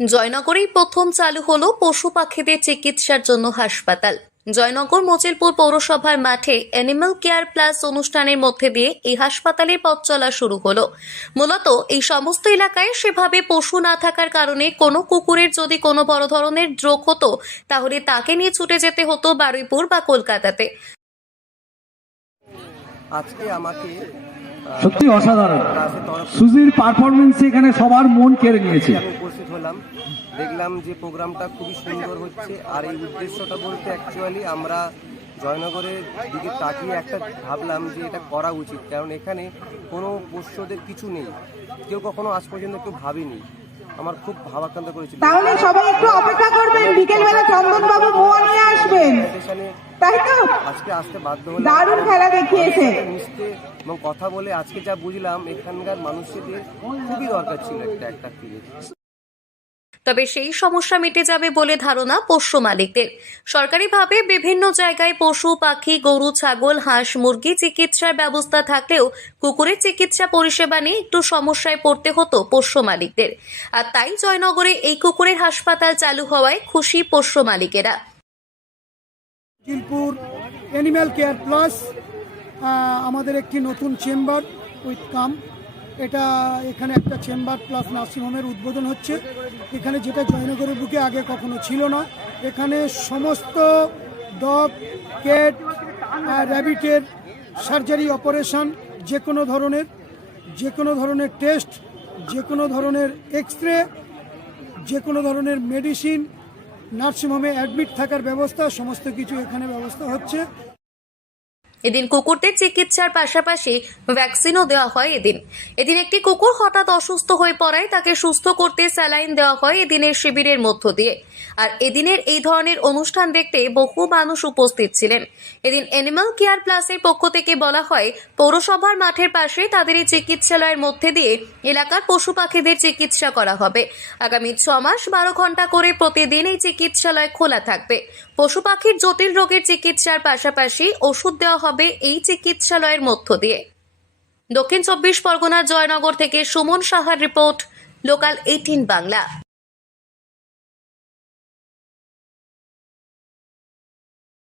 জয়নগরেই প্রথম চালু হলো পশু পাখিদের চিকিৎসার জন্য হাসপাতাল। জয়নগর মচিলপুর পৌরসভার মাঠে অ্যানিমাল কেয়ার প্লাস অনুষ্ঠানের মধ্যে দিয়ে এই হাসপাতালের পথ চলা শুরু হলো। মূলত এই সমস্ত এলাকায় সেভাবে পশু না থাকার কারণে কোনো কুকুরের যদি কোনো বড় ধরনের রোগ হতো তাহলে তাকে নিয়ে ছুটে যেতে হতো বারুইপুর বা কলকাতাতে। আজকে আমাকে সত্যি অসাধারণ সুজির পারফরমেন্স এখানে সবার মন কেড়ে নিয়েছে। আমি উপস্থিত হলাম, দেখলাম যে প্রোগ্রামটা খুবই সুন্দর হচ্ছে। আর এই উদ্দেশ্যটা বলতে অ্যাকচুয়ালি আমরা জয়নগরের দিকে তাকিয়ে একটা ভাবলাম যে এটা করা উচিত, কারণ এখানে কোনো পোষ্যদের কিছু নেই, কেউ কখনো আজ পর্যন্ত একটু ভাবিনি। আমার খুব ভাবাক্রান্ত করেছিল। তাহলে সবাই একটু অপেক্ষা করবেন, বিকেলবেলা চন্দন বাবু মোয়া নিয়ে আসবেন, তাই তো? আজকে আসতে বাধ্য হলাম। দারুণ খেলা দেখিয়েছে। মিশতে এবং কথা বলে আজকে যা বুঝলাম এখানকার মানুষদের খুবই দরকার ছিল একটা ক্লিনিক। তবে সেই সমস্যা মিটে যাবে বলে ধারণা পোষ্য মালিকদের। সরকারিভাবে বিভিন্ন জায়গায় পশু পাখি, গরু, ছাগল, হাঁস, মুরগি চিকিৎসার ব্যবস্থা থাকলেও কুকুরের চিকিৎসা পরিষেবা নিয়ে একটু সমস্যায় পড়তে হতো পোষ্য মালিকদের। আর তাই জয়নগরে এই কুকুরের হাসপাতাল চালু হওয়ায় খুশি পোষ্য মালিকেরা। মচিলপুর অ্যানিম্যাল কেয়ার প্লাস আমাদের একটি নতুন চেম্বার উইথ কাম, এটা এখানে একটা চেম্বার প্লাস নার্সিংহোমের উদ্বোধন হচ্ছে। এখানে যেটা জয়নগরের বুকে আগে কখনো ছিল না। এখানে সমস্ত ডগ, ক্যাট, র্যাবিটের সার্জারি, অপারেশন, যে কোনো ধরনের টেস্ট, যে কোনো ধরনের এক্সরে, যে কোনো ধরনের মেডিসিন, নার্সিংহোমে অ্যাডমিট থাকার ব্যবস্থা, সমস্ত কিছু এখানে ব্যবস্থা হচ্ছে। এদিন কুকুরদের চিকিৎসার পাশাপাশি ভ্যাকসিনও দেওয়া হয়। এদিন একটি কুকুর হঠাৎ অসুস্থ হয়ে পড়ায় তাকে সুস্থ করতে স্যালাইন দেওয়া হয় এদিনের শিবিরের মধ্য দিয়ে। আর এদিনের এই ধরনের অনুষ্ঠান দেখতে বহু মানুষ উপস্থিত ছিলেন। এদিন অ্যানিমাল কেয়ার প্লাসের পক্ষ থেকে বলা হয়, পৌরসভার মাঠের পাশে তাদের এই চিকিৎসালয়ের মধ্যে দিয়ে এলাকার পশু পাখিদের চিকিৎসা করা হবে। আগামী 6 মাস 12 ঘন্টা করে প্রতিদিন এই চিকিৎসালয় খোলা থাকবে। পশু পাখির জটিল রোগের চিকিৎসার পাশাপাশি ওষুধ দেওয়া হবে এই চিকিৎসালয়ের মধ্য দিয়ে। দক্ষিণ 24 পরগনার জয়নগর থেকে সুমন সাহার রিপোর্ট, লোকাল 18 বাংলা।